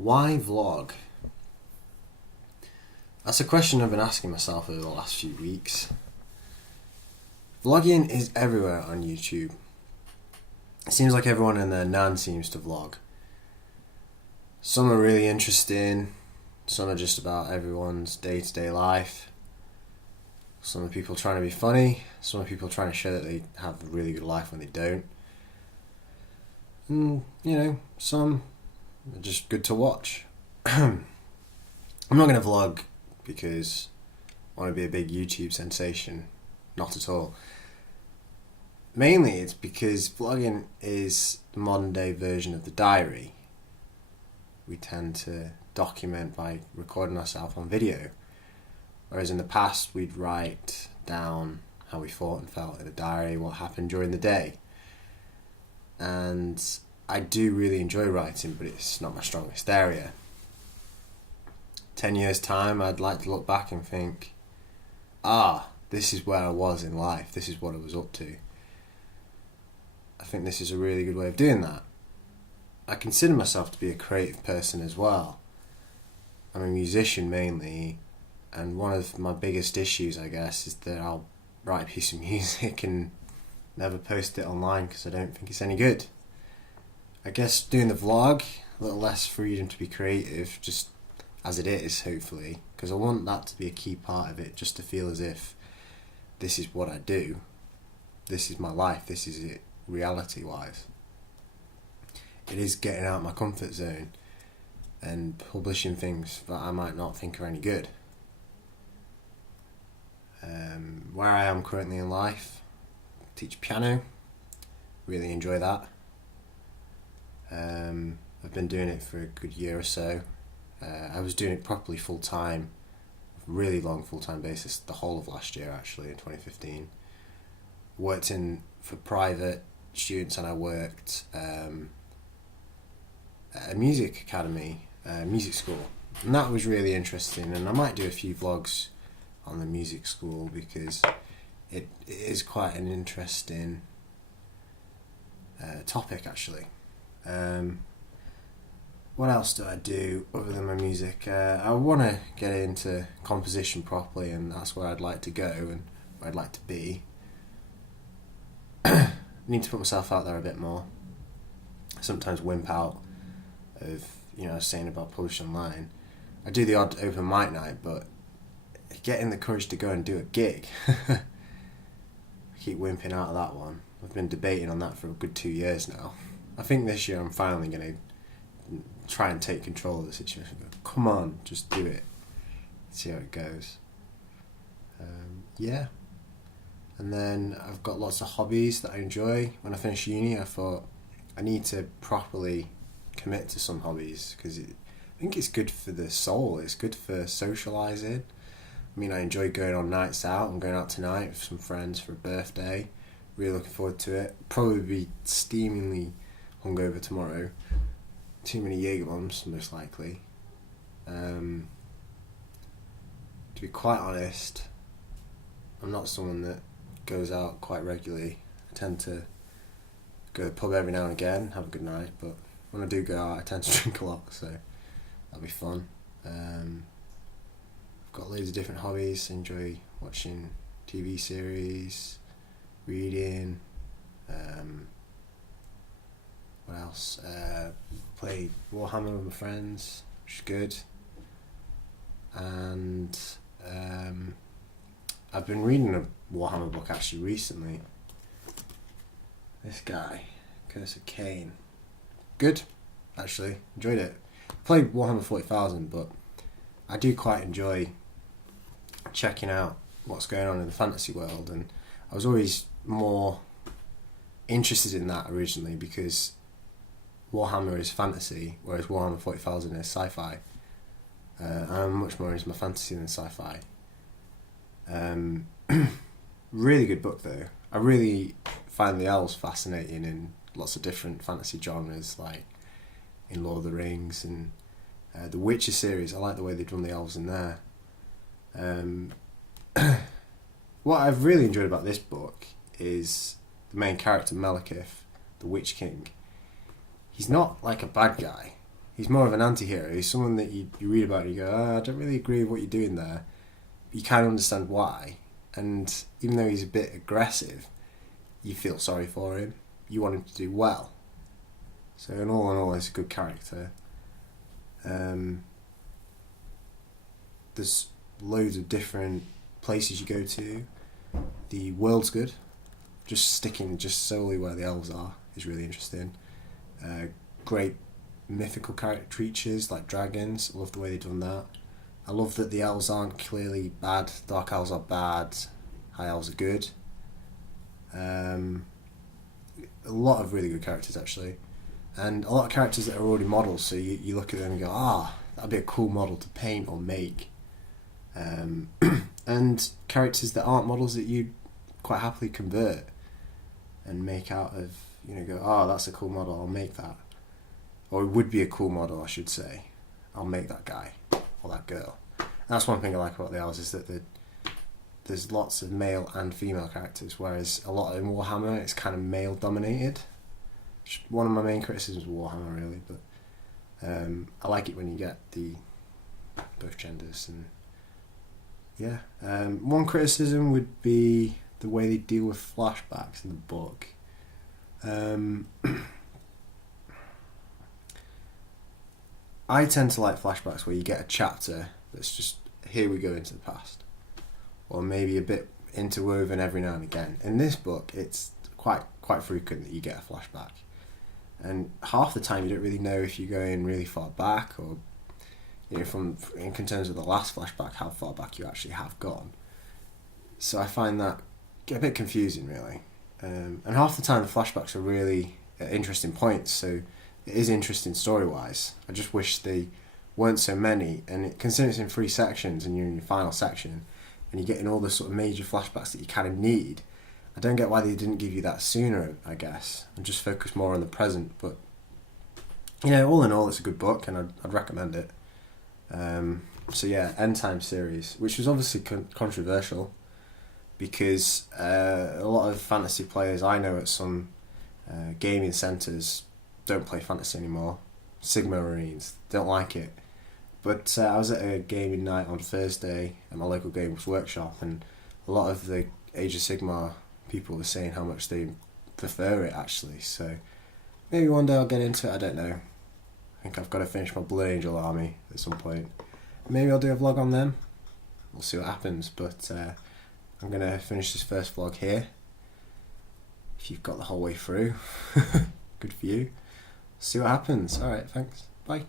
Why vlog? That's a question I've been asking myself over the last few weeks. Vlogging is everywhere on YouTube. It seems like everyone and their nan seems to vlog. Some are really interesting, some are just about everyone's day-to-day life. Some are people trying to be funny, some are people trying to show that they have a really good life when they don't. And, some are just good to watch. I'm not going to vlog because I want to be a big YouTube sensation. Not at all. Mainly it's because vlogging is the modern day version of the diary. We tend to document by recording ourselves on video. Whereas in the past we'd write down how we thought and felt in a diary, what happened during the day. And I do really enjoy writing, but it's not my strongest area. 10 years time, I'd like to look back and think, this is where I was in life, this is what I was up to. I think this is a really good way of doing that. I consider myself to be a creative person as well. I'm a musician mainly, and one of my biggest issues, I guess, is that I'll write a piece of music and never post it online because I don't think it's any good. I guess doing the vlog, a little less freedom to be creative, just as it is, hopefully, because I want that to be a key part of it, just to feel as if this is what I do, this is my life, this is it, reality-wise. It is getting out of my comfort zone and publishing things that I might not think are any good. Where I am currently in life, I teach piano, really enjoy that. I've been doing it for a good year or so. I was doing it properly full-time, really long full-time basis, the whole of last year actually, in 2015. Worked in for private students, and I worked at a music academy, music school, and that was really interesting. And I might do a few vlogs on the music school because it is quite an interesting topic actually. What else do I do other than my music? I want to get into composition properly, and that's where I'd like to go and where I'd like to be. Need to put myself out there a bit more. I sometimes wimp out of, I was saying about publishing online. I do the odd open mic night, but getting the courage to go and do a gig, I keep wimping out of that one. I've been debating on that for a good 2 years now. I think this year I'm finally going to try and take control of the situation. Go, come on, just do it. See how it goes. Yeah. And then I've got lots of hobbies that I enjoy. When I finished uni, I thought I need to properly commit to some hobbies because I think it's good for the soul. It's good for socialising. I mean, I enjoy going on nights out. I'm going out tonight with some friends for a birthday. Really looking forward to it. Probably be steamingly hungover tomorrow. Too many Jaeger bombs, most likely. To be quite honest, I'm not someone that goes out quite regularly. I tend to go to the pub every now and again, have a good night, but when I do go out I tend to drink a lot, so that'll be fun. I've got loads of different hobbies. I enjoy watching TV series, reading, what else? Play Warhammer with my friends, which is good. And I've been reading a Warhammer book actually recently. This guy, Curse of Khaine. Good, actually. Enjoyed it. Played Warhammer 40,000, but I do quite enjoy checking out what's going on in the fantasy world, and I was always more interested in that originally because Warhammer is fantasy, whereas Warhammer 40,000 is sci-fi. I'm much more into my fantasy than sci-fi. Really good book though. I really find the elves fascinating in lots of different fantasy genres, like in Lord of the Rings and the Witcher series. I like the way they've done the elves in there. What I've really enjoyed about this book is the main character, Malekith, the Witch King. He's not like a bad guy. He's more of an anti-hero. He's someone that you read about and you go, I don't really agree with what you're doing there. You kind of understand why. And even though he's a bit aggressive, you feel sorry for him. You want him to do well. So in all, he's a good character. There's loads of different places you go to. The world's good. Just sticking just solely where the elves are is really interesting. Great mythical creatures like dragons. I love the way they've done that. I love that the elves aren't clearly bad. Dark elves are bad. High elves are good. A lot of really good characters actually, and a lot of characters that are already models. So you look at them and go, that'd be a cool model to paint or make. And characters that aren't models that you quite happily convert and make out of, go, that's a cool model, I'll make that. Or it would be a cool model, I should say. I'll make that guy or that girl. And that's one thing I like about the elves, is that there's lots of male and female characters, whereas a lot in Warhammer it's kind of male dominated. One of my main criticisms of Warhammer really, but I like it when you get both genders. And one criticism would be the way they deal with flashbacks in the book. I tend to like flashbacks where you get a chapter that's just, here we go into the past, or maybe a bit interwoven every now and again. In this book, it's quite frequent that you get a flashback, and half the time you don't really know if you're going really far back, or from in terms of the last flashback, how far back you actually have gone. So I find that a bit confusing, really. And half the time the flashbacks are really at interesting points, so it is interesting story-wise. I just wish they weren't so many, and considering it's in 3 sections and you're in your final section and you're getting all the sort of major flashbacks that you kind of need, I don't get why they didn't give you that sooner, I guess, and just focus more on the present. But all in all, it's a good book and I'd recommend it. End Time series, which was obviously controversial, because a lot of fantasy players I know at some gaming centres don't play fantasy anymore. Sigma Marines don't like it. But I was at a gaming night on Thursday at my local Games Workshop, and a lot of the Age of Sigmar people were saying how much they prefer it actually. So maybe one day I'll get into it, I don't know. I think I've got to finish my Blood Angel army at some point. Maybe I'll do a vlog on them. We'll see what happens, but I'm going to finish this first vlog here. If you've got the whole way through, good for you. See what happens. Alright, thanks. Bye.